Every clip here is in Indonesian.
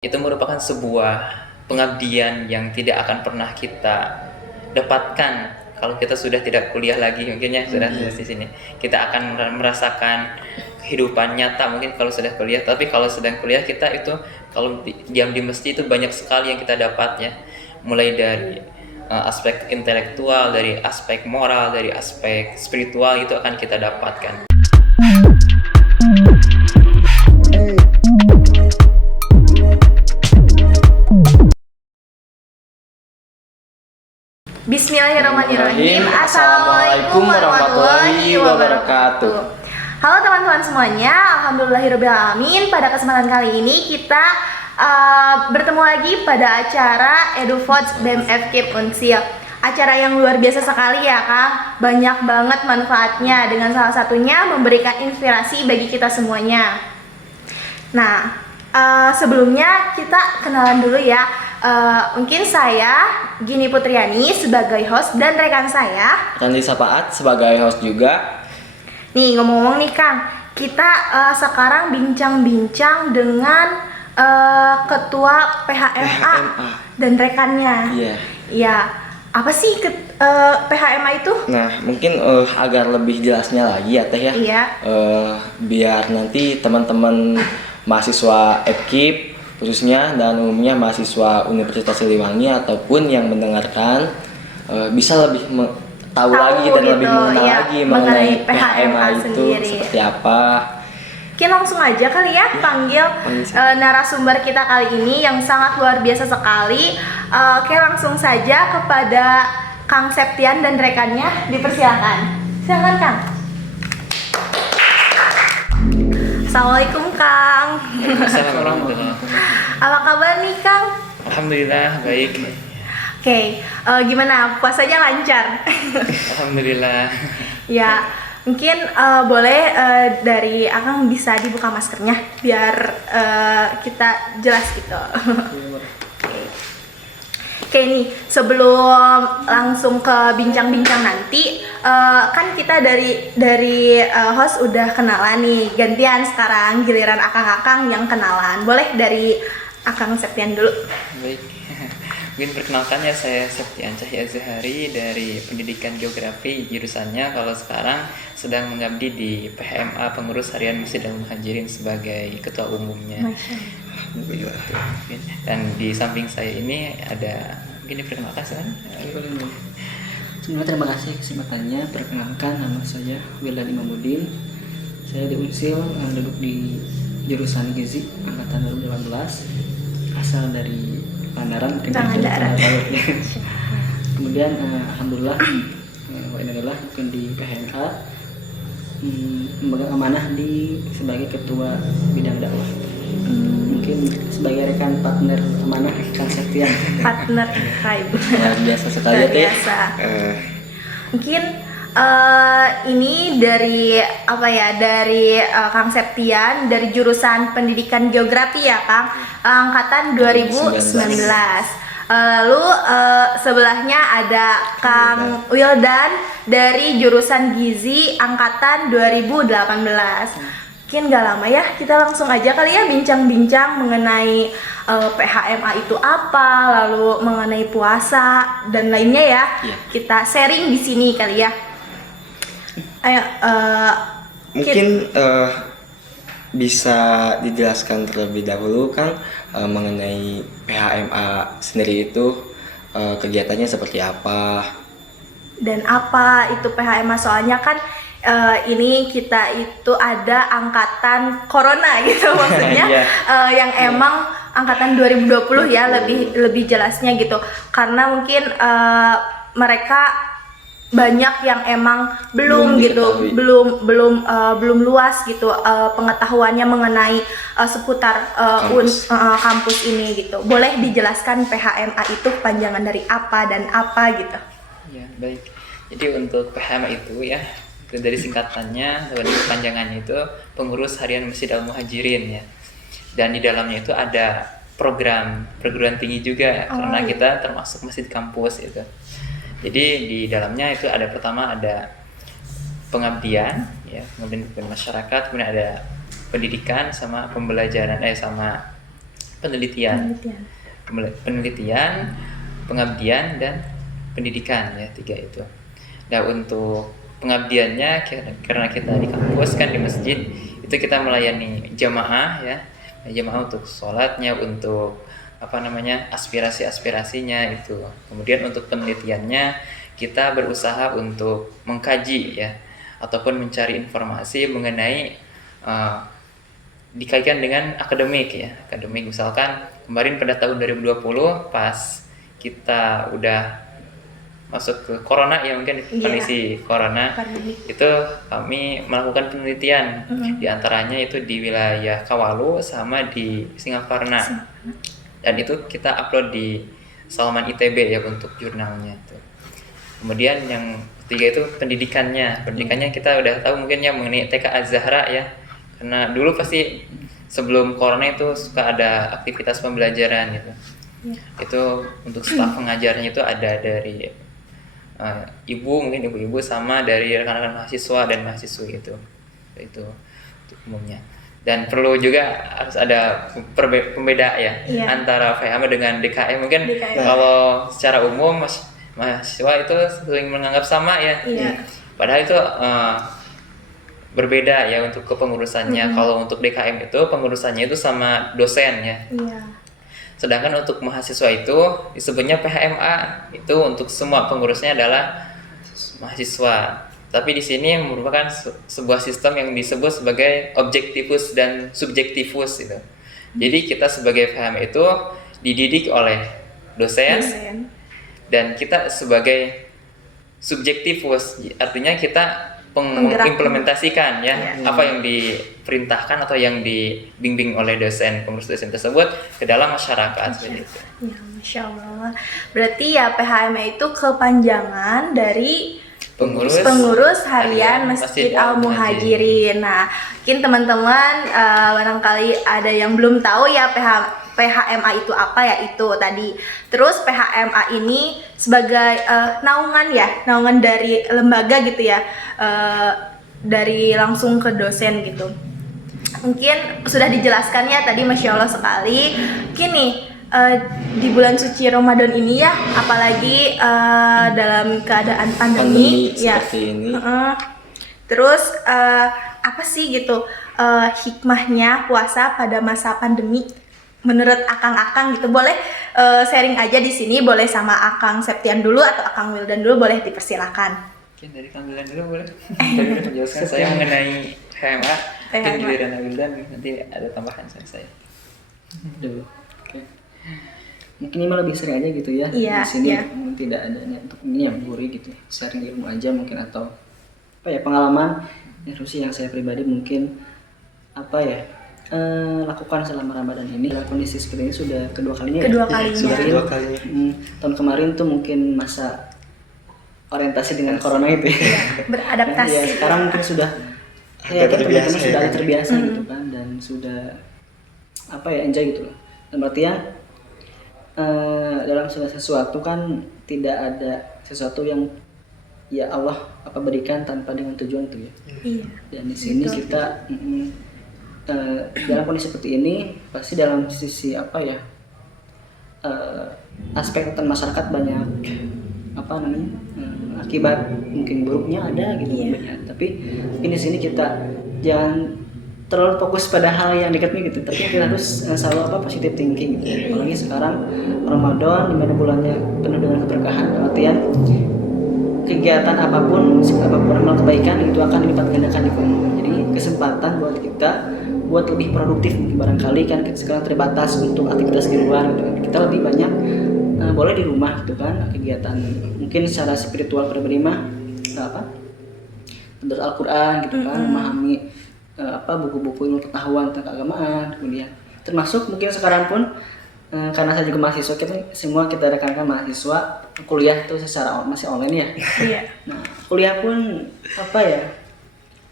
Itu merupakan sebuah pengabdian yang tidak akan pernah kita dapatkan kalau kita sudah tidak kuliah lagi, mungkin ya sudah di sini. Kita akan merasakan kehidupan nyata mungkin kalau sudah kuliah, tapi kalau sedang kuliah kita itu kalau diam di masjid itu banyak sekali yang kita dapat ya. Mulai dari aspek intelektual, dari aspek moral, dari aspek spiritual itu akan kita dapatkan. Bismillahirrahmanirrahim. Assalamualaikum warahmatullahi wabarakatuh. Halo teman-teman semuanya, alhamdulillahirobbilalamin. Pada kesempatan kali ini kita bertemu lagi pada acara EduFods BEM FKIP Unsil. Acara yang luar biasa sekali ya Kang. Banyak banget manfaatnya, dengan salah satunya memberikan inspirasi bagi kita semuanya. Nah, sebelumnya kita kenalan dulu ya. Mungkin saya Gini Putriani sebagai host dan rekan saya Randi Sapaat sebagai host juga. Nih ngomong-ngomong nih Kang, kita sekarang bincang-bincang dengan ketua PHMA dan rekannya. Iya. Ya, apa sih PHMA itu? Nah, mungkin agar lebih jelasnya lagi ya Teh ya. Iya. Biar nanti teman-teman mahasiswa FKIP khususnya dan umumnya mahasiswa Universitas Siliwangi ataupun yang mendengarkan bisa lebih tahu lagi dan gitu, lebih mengenal ya, lagi mengenai PHMA itu sendiri. seperti apa. Oke, langsung aja kali ya panggil narasumber kita kali ini yang sangat luar biasa sekali. Oke, langsung saja kepada Kang Septian dan rekannya, dipersilakan. Silakan Kang. Assalamualaikum Kang. Assalamualaikum. Apa kabar nih Kang? Alhamdulillah baik. Oke, gimana puasanya lancar? Alhamdulillah. Ya, mungkin boleh dari Akang bisa dibuka maskernya biar kita jelas gitu. Oke nih, sebelum langsung ke bincang-bincang nanti, kan kita dari host udah kenalan nih, gantian sekarang giliran akang-akang yang kenalan. Boleh dari Akang Septian dulu. Baik. Mungkin perkenalkan ya, saya Septian Cahya Zahari dari Pendidikan Geografi, jurusannya kalau sekarang sedang mengabdi di PHMA Pengurus Harian Masjid Al Muhajirin sebagai ketua umumnya. Alhamdulillah. Dan di samping saya ini ada, mungkin diperkenalkan kan? Sebelumnya terima kasih kesempatannya. Perkenalkan, nama saya Wildan Imamuddin. Saya di Unsil, duduk di jurusan Gizi angkatan 2018, asal dari Pangandaran. Kemudian alhamdulillah mungkin di PHMA memegang amanah sebagai ketua bidang dakwah. Mungkin sebagai rekan partner amanah Kang Septian. Partner tribe. Luar biasa sekali ya Teh. Biasa. Mungkin ini dari apa ya, dari Kang Septian dari jurusan Pendidikan Geografi ya Kang, angkatan 2019. Lalu sebelahnya ada Kang Wildan dari jurusan Gizi angkatan 2018. Mungkin gak lama ya, kita langsung aja kali ya bincang-bincang mengenai PHMA itu apa, lalu mengenai puasa dan lainnya ya. Kita sharing di sini kali ya. Ayo, Mungkin bisa dijelaskan terlebih dahulu Kang mengenai PHMA sendiri itu kegiatannya seperti apa dan apa itu PHMA, soalnya kan ini kita itu ada angkatan corona gitu maksudnya. Yang emang angkatan 2020 ya, lebih jelasnya gitu, karena mungkin mereka banyak yang emang belum gitu, belum luas gitu pengetahuannya mengenai seputar kampus ini gitu. Boleh dijelaskan PHMA itu kepanjangan dari apa dan apa gitu? Ya, baik. Jadi untuk PHMA itu ya, dari singkatannya dari kepanjangannya itu Pengurus Harian Masjid Al Muhajirin ya. Dan di dalamnya itu ada program perguruan tinggi juga, karena kita termasuk masjid kampus itu. Jadi di dalamnya itu ada, pertama ada pengabdian ya, kemudian masyarakat, kemudian ada pendidikan sama pembelajaran sama penelitian. Penelitian. Penelitian, pengabdian, dan pendidikan, ya, 3 itu. Nah, untuk pengabdiannya, karena kita di kampus kan, di masjid, itu kita melayani jamaah, ya, jamaah untuk sholatnya, untuk aspirasi-aspirasinya itu. Kemudian untuk penelitiannya kita berusaha untuk mengkaji, ya, ataupun mencari informasi mengenai dikaitkan dengan akademik, ya, akademik. Misalkan kemarin pada tahun 2020 pas kita udah masuk ke corona, ya, mungkin kondisi corona, itu kami melakukan penelitian di antaranya itu di wilayah Kawalu sama di Singaparna, dan itu kita upload di Salman ITB, ya, untuk jurnalnya itu. Kemudian yang ketiga itu pendidikannya kita udah tahu mungkinnya mengenai TK Az-Zahra, ya, karena dulu pasti sebelum corona itu suka ada aktivitas pembelajaran gitu. Itu untuk staf pengajarnya itu ada dari mungkin ibu-ibu sama dari rekan-rekan mahasiswa dan mahasiswi itu untuk umumnya. Dan perlu juga harus ada pembeda, ya, antara PHM dengan DKM. Mungkin kalau secara umum mahasiswa itu sering menganggap sama, ya, padahal itu berbeda, ya, untuk kepengurusannya. Kalau untuk DKM itu pengurusannya itu sama dosen, ya. Sedangkan untuk mahasiswa itu disebutnya PHMA, itu untuk semua pengurusnya adalah mahasiswa. Tapi di sini merupakan sebuah sistem yang disebut sebagai objektifus dan subjektifus itu. Jadi kita sebagai PHM itu dididik oleh dosen. Dan kita sebagai subjektifus, artinya kita mengimplementasikan, ya, apa yang diperintahkan atau yang dibimbing oleh pengurus dosen tersebut ke dalam masyarakat, seperti itu. Ya, Masya Allah. Berarti, ya, PHM itu kepanjangan dari pengurus harian Masjid Al-Muhajirin. Nah, mungkin teman-teman barangkali ada yang belum tahu, ya, PHMA itu apa, ya, itu tadi. Terus PHMA ini sebagai naungan dari lembaga gitu, ya, dari langsung ke dosen gitu. Mungkin sudah dijelaskan, ya, tadi, Masya Allah sekali. Mungkin nih di bulan suci Ramadan ini, ya, apalagi dalam keadaan pandemi, ya, seperti ini. Terus apa sih gitu hikmahnya puasa pada masa pandemi menurut akang-akang gitu? Boleh sharing aja di sini, boleh sama Akang Septian dulu atau Akang Wildan dulu, boleh dipersilakan. Mungkin dari Kang Wildan dulu boleh. Tadi udah menjelaskan saya mengenai PHMA, mungkin giliran Wildan nanti ada tambahan saya. Oke. Mungkin ini malah lebih sering aja gitu, ya. Iya, di sini iya. tidak ada untuk ini yang gurih gitu, sharing ilmu aja mungkin, atau pengalaman yang saya pribadi mungkin lakukan selama Ramadan ini. Dalam kondisi seperti ini sudah kedua kalinya. Kedua kalinya. Tahun kemarin tuh mungkin masa orientasi dengan corona itu, ya. Beradaptasi. Ya, sekarang mungkin sudah teman-teman sudah terbiasa gitu kan, dan sudah enjoy gitu loh. Dan berarti dalam segala sesuatu kan tidak ada sesuatu yang, ya, Allah berikan tanpa dengan tujuan tuh, ya. Iya. Dan di sini kita dalam kondisi seperti ini pasti dalam sisi aspek tentang masyarakat banyak akibat mungkin buruknya ada gitu, banyak. Tapi di sini kita jangan terlalu fokus pada hal yang dekatnya gitu, tapi kita harus selalu positive thinking gitu. Apalagi sekarang Ramadan, dimana bulannya penuh dengan keberkahan, artian kegiatan apapun amal kebaikan itu akan dilipat gandakan di kamu. Jadi kesempatan buat kita buat lebih produktif, mungkin barangkali kan kita sekarang terbatas untuk aktivitas di luar gitu. Kita lebih banyak boleh di rumah gitu kan, kegiatan mungkin secara spiritual pribadi belajar Al-Quran gitu kan, memahami buku-buku ilmu pengetahuan tentang keagamaan. Kemudian termasuk mungkin sekarang pun karena saya juga mahasiswa, kita rekan-rekan mahasiswa kuliah tuh secara masih online, ya. Iya. Nah, kuliah pun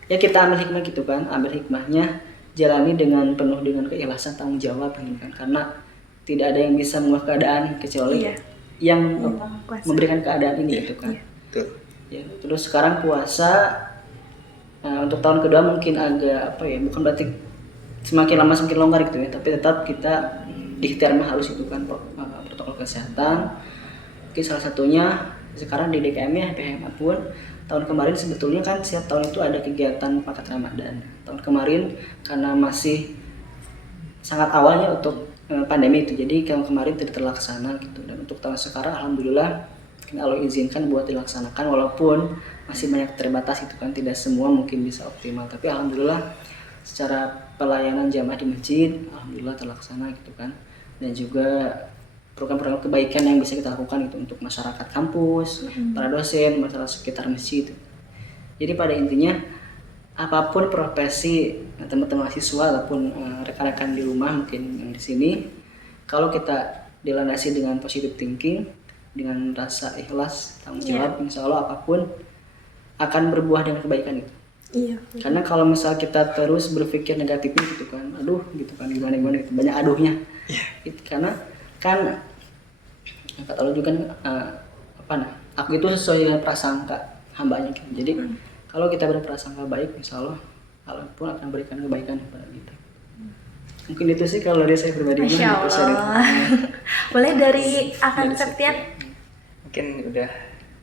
ya kita ambil hikmah gitu kan, ambil hikmahnya, jalani dengan penuh dengan keikhlasan, tanggung jawab gitu kan, karena tidak ada yang bisa mengubah keadaan kecuali yang memberikan keadaan ini gitu kan. Ya, terus sekarang puasa untuk tahun kedua mungkin agak bukan berarti semakin lama semakin longgar gitu, ya, tapi tetap kita diikhtiar mah harus itu kan protokol kesehatan. Mungkin salah satunya sekarang di DKM ya PHMA pun tahun kemarin sebetulnya kan setiap tahun itu ada kegiatan paket Ramadan. Tahun kemarin karena masih sangat awalnya untuk pandemi itu, jadi tahun kemarin tidak terlaksana gitu. Dan untuk tahun sekarang alhamdulillah Allah izinkan buat dilaksanakan, walaupun masih banyak terbatas itu kan, tidak semua mungkin bisa optimal, tapi alhamdulillah secara pelayanan jamaah di masjid alhamdulillah terlaksana gitu kan. Dan juga program-program kebaikan yang bisa kita lakukan gitu untuk masyarakat kampus, para dosen, masyarakat sekitar masjid. Jadi pada intinya apapun profesi teman-teman mahasiswa ataupun rekan-rekan di rumah mungkin yang di sini, kalau kita dilandasi dengan positive thinking, dengan rasa ikhlas, tanggung jawab, insya Allah apapun akan berbuah dengan kebaikan itu. Iya. Karena kalau misal kita terus berpikir negatifnya gitu kan, aduh gitu kan, gimana gitu, banyak aduhnya. Gitu, karena kan kata Allah juga aku itu sesuai dengan prasangka hambanya gitu. Jadi kalau kita berprasangka baik, insya Allah Allah pun akan berikan kebaikan kepada kita. Mungkin itu sih kalau dari saya pribadi. Masya Allah. Boleh dari Akang Septian? Mungkin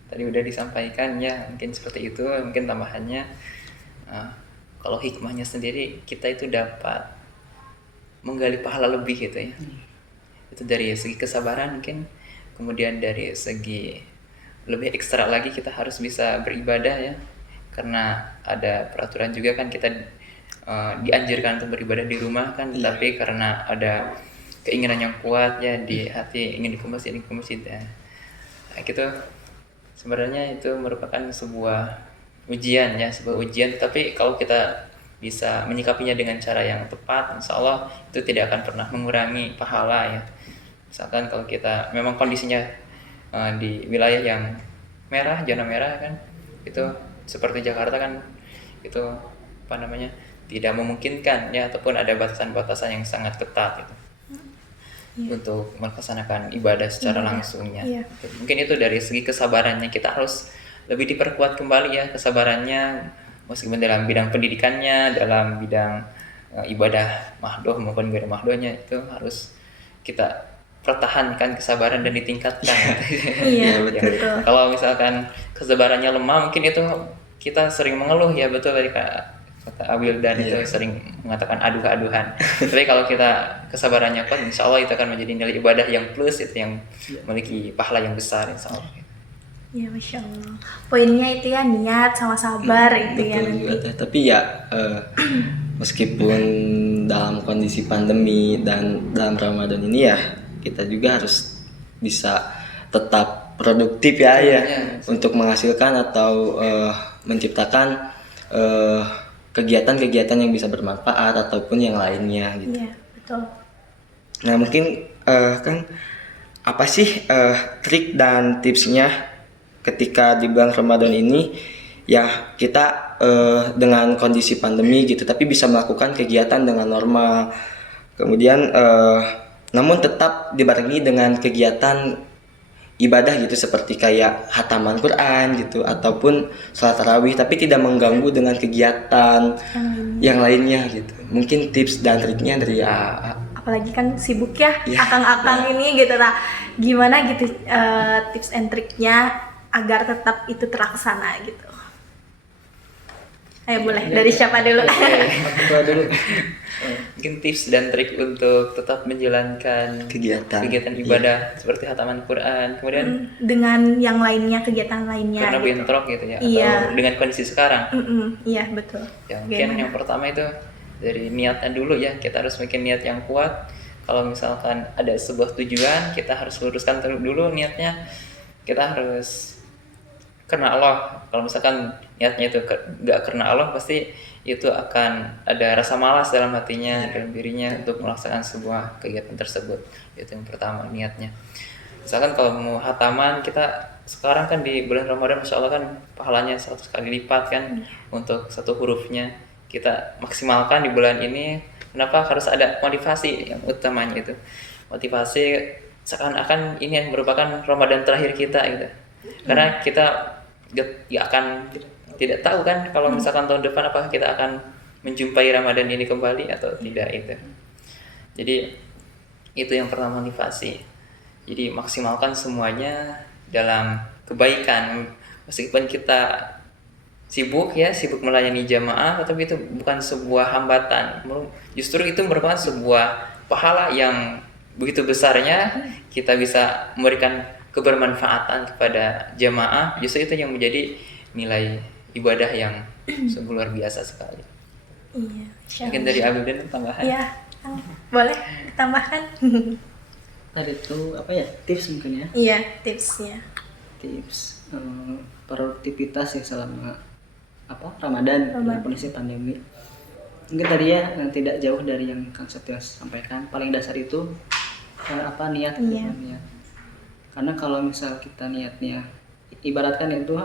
tadi udah disampaikan ya, mungkin seperti itu. Mungkin tambahannya kalau hikmahnya sendiri, kita itu dapat menggali pahala lebih gitu ya. Itu dari segi kesabaran mungkin, kemudian dari segi lebih ekstra lagi kita harus bisa beribadah ya, karena ada peraturan juga kan kita dianjurkan untuk beribadah di rumah kan, tapi karena ada keinginan yang kuat ya di hati, ingin ke masjid ya. Nah, gitu. Sebenarnya itu merupakan sebuah ujian ya, tapi kalau kita bisa menyikapinya dengan cara yang tepat, insya Allah itu tidak akan pernah mengurangi pahala ya. Misalkan kalau kita memang kondisinya di wilayah yang zona merah kan, itu seperti Jakarta kan, itu tidak memungkinkan ya, ataupun ada batasan-batasan yang sangat ketat gitu. Untuk melaksanakan ibadah secara langsungnya. Mungkin itu dari segi kesabarannya, kita harus lebih diperkuat kembali ya kesabarannya, meskipun dalam bidang pendidikannya, dalam bidang ibadah mahdoh maupun ibadah mahdohnya, itu harus kita pertahankan kesabaran dan ditingkatkan. Iya, betul. Kalau misalkan kesabarannya lemah, mungkin itu kita sering mengeluh ya, betul tadi kata Abil dan itu sering mengatakan aduh-aduhan. Tapi kalau kita kesabarannya kuat, insya Allah itu akan menjadi nilai ibadah yang plus, itu yang memiliki pahala yang besar, insya Allah. Ya, Masya Allah. Poinnya itu ya, niat sama sabar itu ya nanti. Juga, tapi ya meskipun dalam kondisi pandemi dan dalam Ramadan ini ya, kita juga harus bisa tetap produktif ya, untuk menghasilkan atau menciptakan kegiatan-kegiatan yang bisa bermanfaat ataupun yang lainnya gitu. Iya, betul. Nah, mungkin kan apa sih trik dan tipsnya ketika di bulan Ramadan ini ya, kita dengan kondisi pandemi gitu, tapi bisa melakukan kegiatan dengan normal. Kemudian namun tetap dibarengi dengan kegiatan ibadah gitu, seperti kayak khataman Quran gitu ataupun salat tarawih, tapi tidak mengganggu dengan kegiatan yang lainnya gitu. Mungkin tips dan triknya dari apalagi kan sibuk ya akang-akang ini gitu. Nah, gimana gitu tips and triknya agar tetap itu terlaksana gitu. Ayo boleh dari siapa dulu? Mungkin tips dan trik untuk tetap menjalankan kegiatan ibadah seperti khataman Quran, kemudian dengan yang lainnya, kegiatan lainnya karena gitu. bentrok gitu ya, atau dengan kondisi sekarang. Iya, betul. Ya, mungkin yang pertama itu dari niatnya dulu ya, kita harus bikin niat yang kuat. Kalau misalkan ada sebuah tujuan, kita harus luruskan dulu niatnya. Kita harus karena Allah. Kalau misalkan niatnya itu nggak karena Allah, pasti itu akan ada rasa malas dalam hatinya, dalam dirinya untuk melaksanakan sebuah kegiatan tersebut. Itu yang pertama, niatnya. Misalkan kalau mau khataman, kita sekarang kan di bulan Ramadan, Masya Allah kan pahalanya 100 kali lipat kan untuk satu hurufnya. Kita maksimalkan di bulan ini. Kenapa? Harus ada motivasi yang utamanya itu. Motivasi seakan-akan ini yang merupakan Ramadan terakhir kita gitu. Karena kita akan tidak tahu kan kalau misalkan tahun depan apakah kita akan menjumpai Ramadan ini kembali atau tidak itu. Jadi Itu yang pertama, motivasi. Jadi maksimalkan semuanya dalam kebaikan. Meskipun kita sibuk melayani jamaah, tetapi itu bukan sebuah hambatan. Justru itu merupakan sebuah pahala yang begitu besarnya. Kita bisa memberikan kebermanfaatan kepada jamaah. Justru itu yang menjadi nilai ibadah yang sungguh luar biasa sekali. Iya. Mungkin dari Abidin tambahan. Iya, boleh ditambahkan? Tadi itu apa ya, tips mungkin ya, Iya, tipsnya. tips produktivitas ya selama Ramadan dalam kondisi pandemi. Mungkin tadi ya yang tidak jauh dari yang Kang Setio sampaikan, paling dasar itu niat gitu Iya. kan, niat. Karena kalau misal kita niatnya ibaratkan itu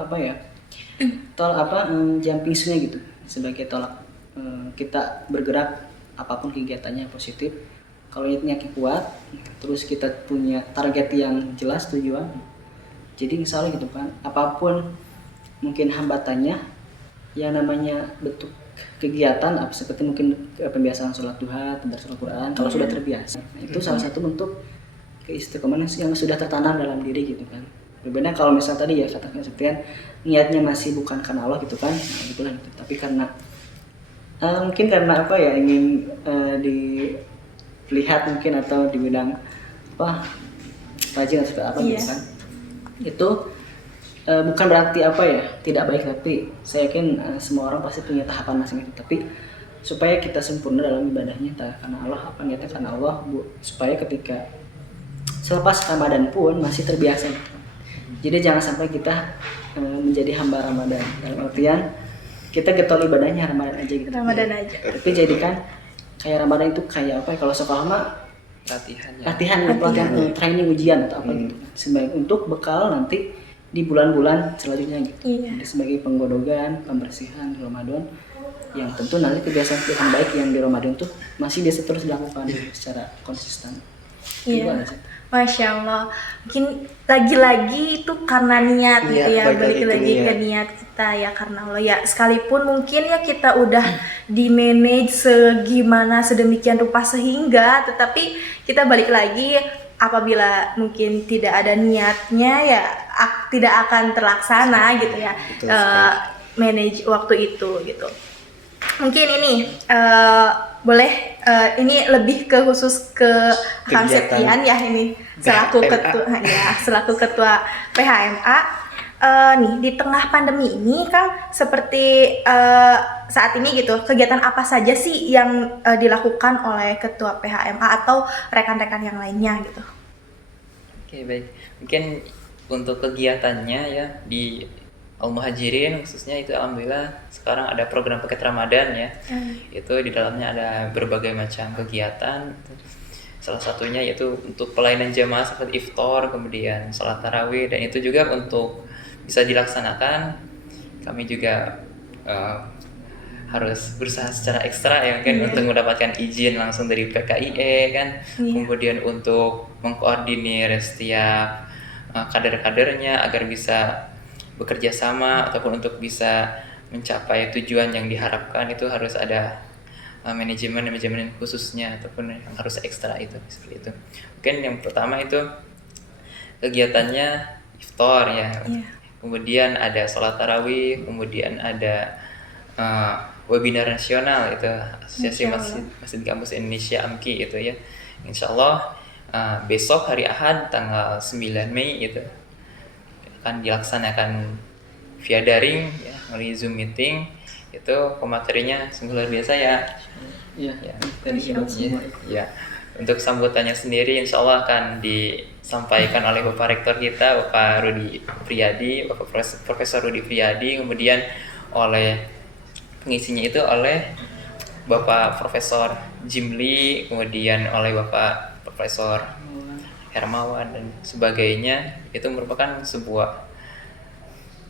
jumping swing gitu, sebagai tolak kita bergerak apapun kegiatannya positif. Kalau niatnya kuat, terus kita punya target yang jelas, tujuan, jadi insya Allah gitu kan, apapun mungkin hambatannya, yang namanya bentuk kegiatan seperti mungkin pembiasaan sholat duha, tadabbur Al-Quran, kalau sudah terbiasa, itu salah satu bentuk keistiqomahan yang sudah tertanam dalam diri gitu kan. Berbeda kalau misal tadi ya katakan seperti niatnya masih bukan karena Allah gitu kan, nah, gitulah gitu. Tapi karena mungkin karena ingin dilihat mungkin, atau di bidang rajin atau seperti apa gitu kan, itu bukan berarti tidak baik, tapi saya yakin semua orang pasti punya tahapan masing-masing. Tapi supaya kita sempurna dalam ibadahnya karena Allah, niatnya karena Allah, supaya ketika selepas Ramadan pun masih terbiasa gitu. Jadi jangan sampai kita menjadi hamba Ramadan, dalam artian kita getol ibadahnya Ramadan aja gitu. Ramadan aja. Tapi jadikan kayak Ramadan itu kayak kalau sekolah mah latihan training ujian atau apa gitu, sebagai untuk bekal nanti di bulan-bulan selanjutnya gitu. Jadi sebagai penggodogan, pembersihan di Ramadan, yang tentu nanti kebiasaan baik yang di Ramadan tuh masih bisa terus dilakukan secara konsisten. Iya. Masya Allah, mungkin lagi-lagi itu karena niat gitu ya, balik lagi ke niat kita ya, karena Allah ya. Sekalipun mungkin ya kita udah di manage segimana sedemikian rupa sehingga, tetapi kita balik lagi apabila mungkin tidak ada niatnya ya tidak akan terlaksana gitu ya. Manage waktu itu gitu. Mungkin ini boleh ini lebih ke khusus ke Kang Septian ya, ini selaku ketua PHMA. Nih di tengah pandemi ini Kang, seperti saat ini gitu, kegiatan apa saja sih yang dilakukan oleh ketua PHMA atau rekan-rekan yang lainnya gitu? Oke, baik. Mungkin untuk kegiatannya ya di Al-Muhajirin khususnya itu alhamdulillah sekarang ada program paket Ramadan ya. Itu di dalamnya ada berbagai macam kegiatan. Salah satunya yaitu untuk pelayanan jamaah seperti iftar, kemudian salat tarawih, dan itu juga untuk bisa dilaksanakan kami juga harus berusaha secara ekstra ya kan, untuk mendapatkan izin langsung dari PKIE kan. Kemudian untuk mengkoordinir setiap kader-kadernya agar bisa bekerja sama ataupun untuk bisa mencapai tujuan yang diharapkan, itu harus ada manajemen khususnya ataupun yang harus ekstra itu seperti itu. Mungkin yang pertama itu kegiatannya iftar ya. Kemudian ada sholat tarawih, kemudian ada webinar nasional itu Asosiasi Masjid Kampus Indonesia AMKI itu ya. Insya Allah besok hari Ahad tanggal 9 Mei itu akan dilaksanakan via daring ya, melalui Zoom meeting. Itu pematerinya sungguh luar biasa ya. Ya. Untuk sambutannya sendiri insya Allah akan disampaikan oleh Bapak Rektor kita, Bapak Rudi Priyadi, Bapak Profesor Rudi Priyadi, kemudian oleh pengisinya itu oleh Bapak Profesor Jimli, kemudian oleh Bapak Profesor Hermawan dan sebagainya. Itu merupakan sebuah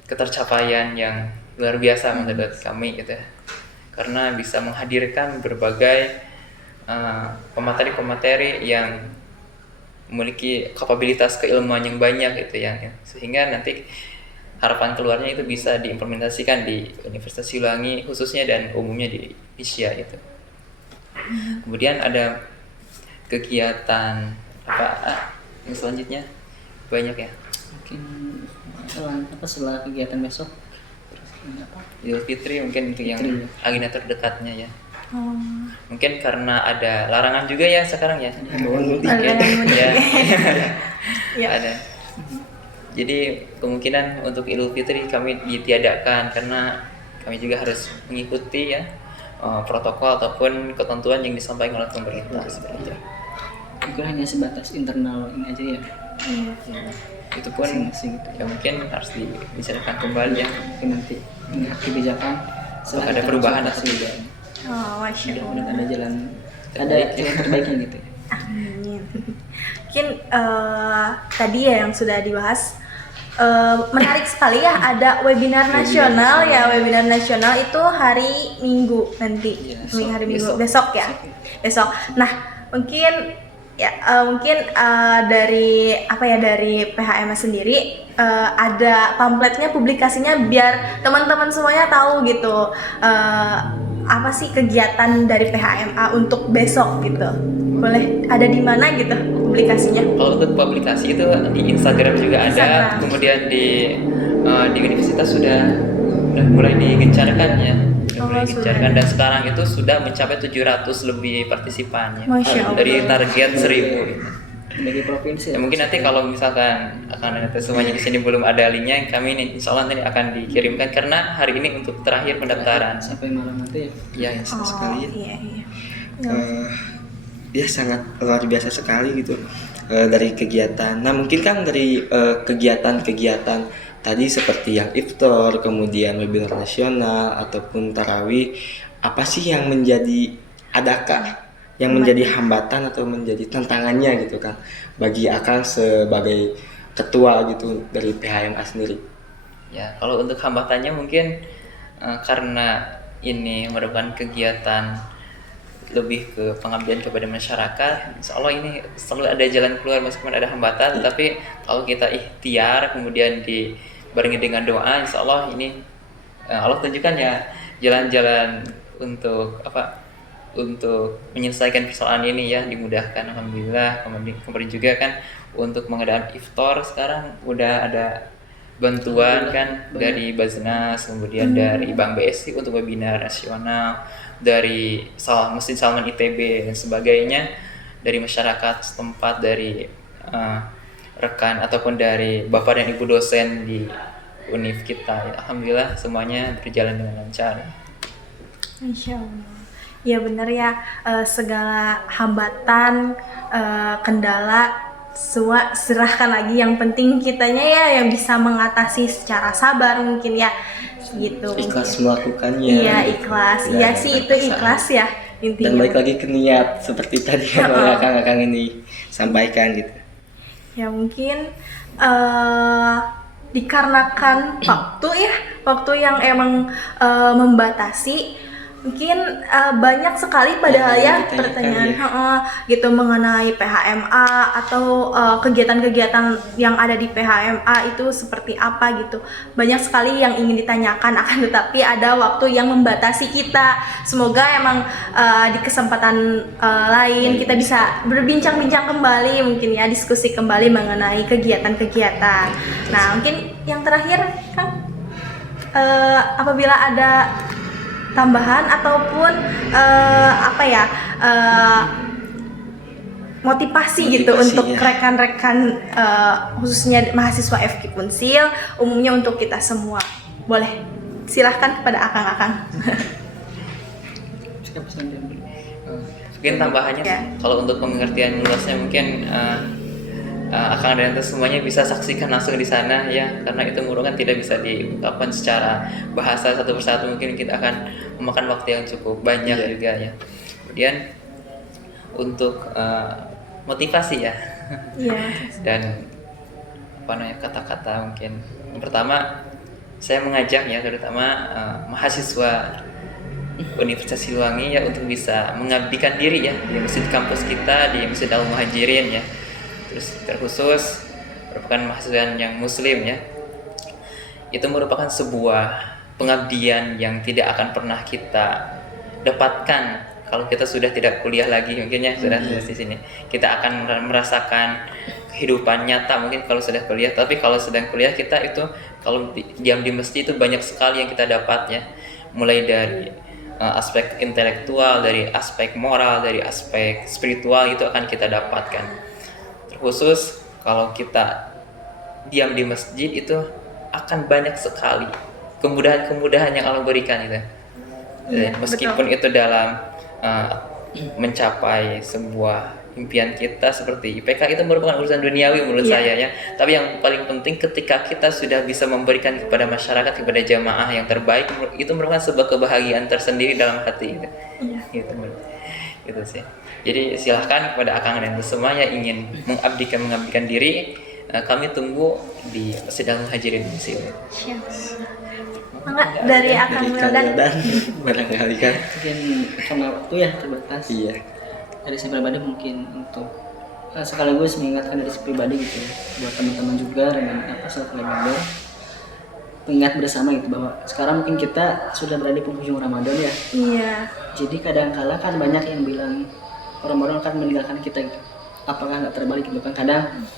ketercapaian yang luar biasa menurut kami gitu, karena bisa menghadirkan berbagai pemateri-pemateri yang memiliki kapabilitas keilmuan yang banyak gitu ya, sehingga nanti harapan keluarnya itu bisa diimplementasikan di Universitas Siliwangi khususnya dan umumnya di Indonesia itu. Kemudian ada kegiatan apa yang selanjutnya banyak ya. Mungkin setelah kegiatan besok terus ini apa? Idul Fitri mungkin untuk yang Fitri, ya. agenda terdekatnya ya. Oh. Mungkin karena ada larangan juga ya sekarang ya. Himbauan mudik. Mungkin Larangan mudik. ya. Ya. Ada. Jadi kemungkinan untuk Idul Fitri kami ditiadakan karena kami juga harus mengikuti ya protokol ataupun ketentuan yang disampaikan oleh pemerintah seperti itu. Mungkin hanya sebatas internal ini aja ya. Iya. Itu pun Masing-masing gitu. ya mungkin harus dibicarakan kembali ya. Mungkin nanti ingat kebijakan setelah Ada kita perubahan atau konsultasi. tidak. Oh, masya Allah. Mudah-mudahan ada jalan Terbaik, ya. jalan terbaiknya gitu ya. Amin. Mungkin tadi ya yang sudah dibahas menarik sekali ya, ada webinar nasional ya, webinar nasional itu hari Minggu nanti. Iya, Hari Minggu besok. besok ya. Besok. Nah, mungkin ya dari apa ya, dari PHMA sendiri ada pamfletnya, publikasinya biar teman-teman semuanya tahu gitu. Apa sih kegiatan dari PHMA untuk besok gitu. Boleh ada di mana gitu publikasinya? Kalau untuk publikasi itu di Instagram juga ada, Instagram. kemudian di universitas sudah mulai digencarkan ya, sudah Oh, mulai sudah. digencarkan dan sekarang itu sudah mencapai 700 lebih partisipan ya, Masya Allah. dari target 1000. Dari provinsi Ya, mungkin nanti kalau misalkan akan ada semuanya di sini belum ada linknya, kami ini insya Allah nanti akan dikirimkan karena hari ini untuk terakhir pendaftaran. sampai malam nanti ya. Ya, sekali ya. Iya, iya. Ya sangat luar biasa sekali gitu dari kegiatan. Nah mungkin kan dari kegiatan-kegiatan tadi seperti yang iftar, kemudian webinar nasional ataupun tarawih, apa sih yang menjadi, adakah yang menjadi hambatan atau menjadi tantangannya gitu kan bagi Akang sebagai ketua gitu dari PHMA sendiri? Ya, kalau untuk hambatannya mungkin karena ini merupakan kegiatan lebih ke pengabdian kepada masyarakat, insya Allah ini selalu ada jalan keluar meskipun ada hambatan, tapi kalau kita ikhtiar kemudian dibarengi dengan doa, insya Allah ini Allah tunjukkan ya jalan-jalan untuk apa, untuk menyelesaikan persoalan ini ya, dimudahkan alhamdulillah. Kemudian juga kan untuk pengadaan iftar sekarang udah ada bantuan kan dari Baznas, kemudian dari Bank BSI untuk webinar nasional, dari Masjid Salman ITB dan sebagainya, dari masyarakat setempat, dari rekan ataupun dari bapak dan ibu dosen di univ kita. Alhamdulillah semuanya berjalan dengan lancar. Insya Allah. Ya benar ya, segala hambatan, kendala semua serahkan lagi, yang penting kitanya ya yang bisa mengatasi secara sabar mungkin ya gitu. Ikhlas melakukannya. Iya, ikhlas. Ya, Iya sih, itu ikhlas ya Dan intinya. balik lagi ke niat seperti tadi yang Akang ini sampaikan gitu. Ya mungkin dikarenakan waktu yang emang membatasi, mungkin banyak sekali padahal Yang ya ditanyakan pertanyaan gitu mengenai PHMA atau kegiatan-kegiatan yang ada di PHMA itu seperti apa gitu. Banyak sekali yang ingin ditanyakan, akan tetapi ada waktu yang membatasi kita. Semoga emang di kesempatan lain kita bisa berbincang-bincang kembali, mungkin ya diskusi kembali mengenai kegiatan-kegiatan. Nah mungkin yang terakhir Kang, apabila ada tambahan ataupun motivasi gitu Motivasi, untuk ya. rekan-rekan khususnya mahasiswa FK Unsil, umumnya untuk kita semua, boleh silahkan kepada akang-akang. Siapa pesan diambil? Mungkin tambahannya Ya. kalau untuk pengertian luasnya mungkin Akang dan Tante semuanya bisa saksikan langsung di sana ya, karena itu merupakan tidak bisa diungkapkan secara bahasa satu persatu, mungkin kita akan memakan waktu yang cukup banyak juga ya. Kemudian untuk motivasi ya Iya. dan kata-kata mungkin yang pertama saya mengajak ya terutama mahasiswa Universitas Siliwangi ya untuk bisa mengabdikan diri ya di masjid kampus kita, di Masjid Al Muhajirin ya. Terus terkhusus merupakan mahasiswa yang muslim ya, itu merupakan sebuah pengabdian yang tidak akan pernah kita dapatkan kalau kita sudah tidak kuliah lagi, mungkin ya sudah di sini kita akan merasakan kehidupan nyata mungkin kalau sudah kuliah. Tapi kalau sedang kuliah kita itu kalau diam di masjid itu banyak sekali yang kita dapat ya, mulai dari aspek intelektual, dari aspek moral, dari aspek spiritual itu akan kita dapatkan. Terkhusus kalau kita diam di masjid itu akan banyak sekali kemudahan-kemudahan yang Allah berikan itu. Iya, Meskipun itu dalam mencapai sebuah impian kita seperti IPK itu merupakan urusan duniawi menurut saya ya. Tapi yang paling penting ketika kita sudah bisa memberikan kepada masyarakat, kepada jamaah yang terbaik, itu merupakan sebuah kebahagiaan tersendiri dalam hati itu. Gitu sih. Jadi silahkan kepada Akang dan semua yang ingin mengabdikan diri, kami tunggu di Masjid Al-Muhajirin di sini. Mangga dari Akang Wildan. Barangkali kan. Mungkin karena waktu ya terbatas. Iya. Dari saya pribadi mungkin untuk sekaligus mengingatkan dari saya pribadi gitu ya, buat teman-teman juga dengan sahabat member, mengingat bersama gitu bahwa sekarang mungkin kita sudah berada di penghujung Ramadan ya. Iya. Jadi kadang-kala kan banyak yang bilang Ramadan akan meninggalkan kita gitu. Apakah nggak terbalik gitu kan? Kadang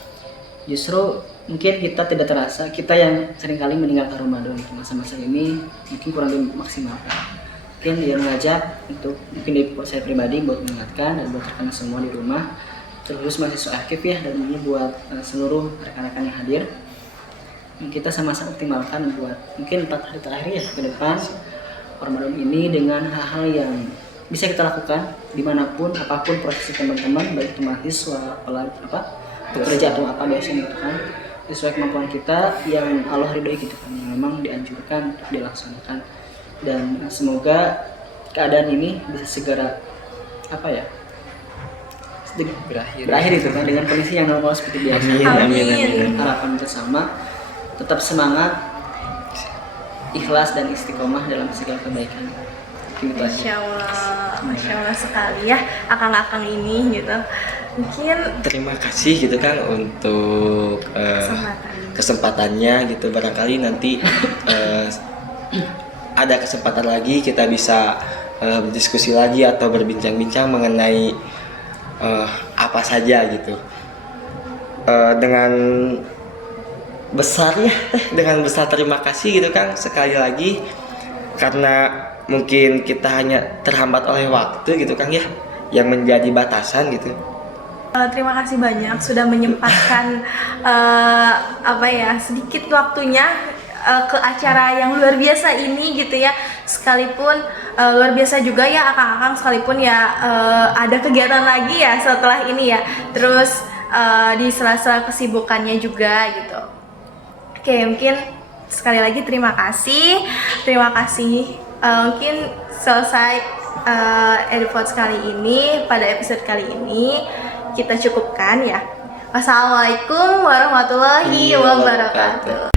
justru mungkin kita tidak terasa, kita yang seringkali meninggalkan Ramadan gitu. Masa-masa ini mungkin kurang dimaksimalkan. Mungkin dia mengajak untuk mungkin dari saya pribadi buat mengingatkan dan buat rekan semua di rumah, terus mahasiswa aktif ya, dan ini buat seluruh rekan-rekan yang hadir, kita sama-sama optimalkan buat mungkin 4 hari terakhir ya ke depan Ramadan ini dengan hal-hal yang bisa kita lakukan dimanapun, apapun profesi teman-teman, baik itu mahasiswa, pekerja atau apa dosen gitu kan, sesuai kemampuan kita yang Allah ridhoi gitu kan, yang memang dianjurkan untuk dilaksanakan. Dan semoga keadaan ini bisa segera berakhir itu kan dengan kondisi yang normal seperti biasa. Amin. Harapan bersama tetap semangat, ikhlas dan istiqomah dalam segala kebaikan. Masya Allah sekali ya akang-akang ini gitu. Mungkin Terima kasih gitu kan untuk kesempatannya gitu. Barangkali nanti ada kesempatan lagi kita bisa berdiskusi lagi atau berbincang-bincang mengenai apa saja gitu. Dengan besar terima kasih gitu kan sekali lagi, karena mungkin kita hanya terhambat oleh waktu gitu kan ya, yang menjadi batasan gitu. terima kasih banyak sudah menyempatkan sedikit waktunya ke acara yang luar biasa ini gitu ya. Sekalipun luar biasa juga ya akang-akang, sekalipun ya ada kegiatan lagi ya setelah ini ya, terus di sela-sela kesibukannya juga gitu. Oke, mungkin sekali lagi terima kasih. Mungkin selesai Edupod kali ini, pada episode kali ini kita cukupkan ya. Wassalamualaikum warahmatullahi wabarakatuh.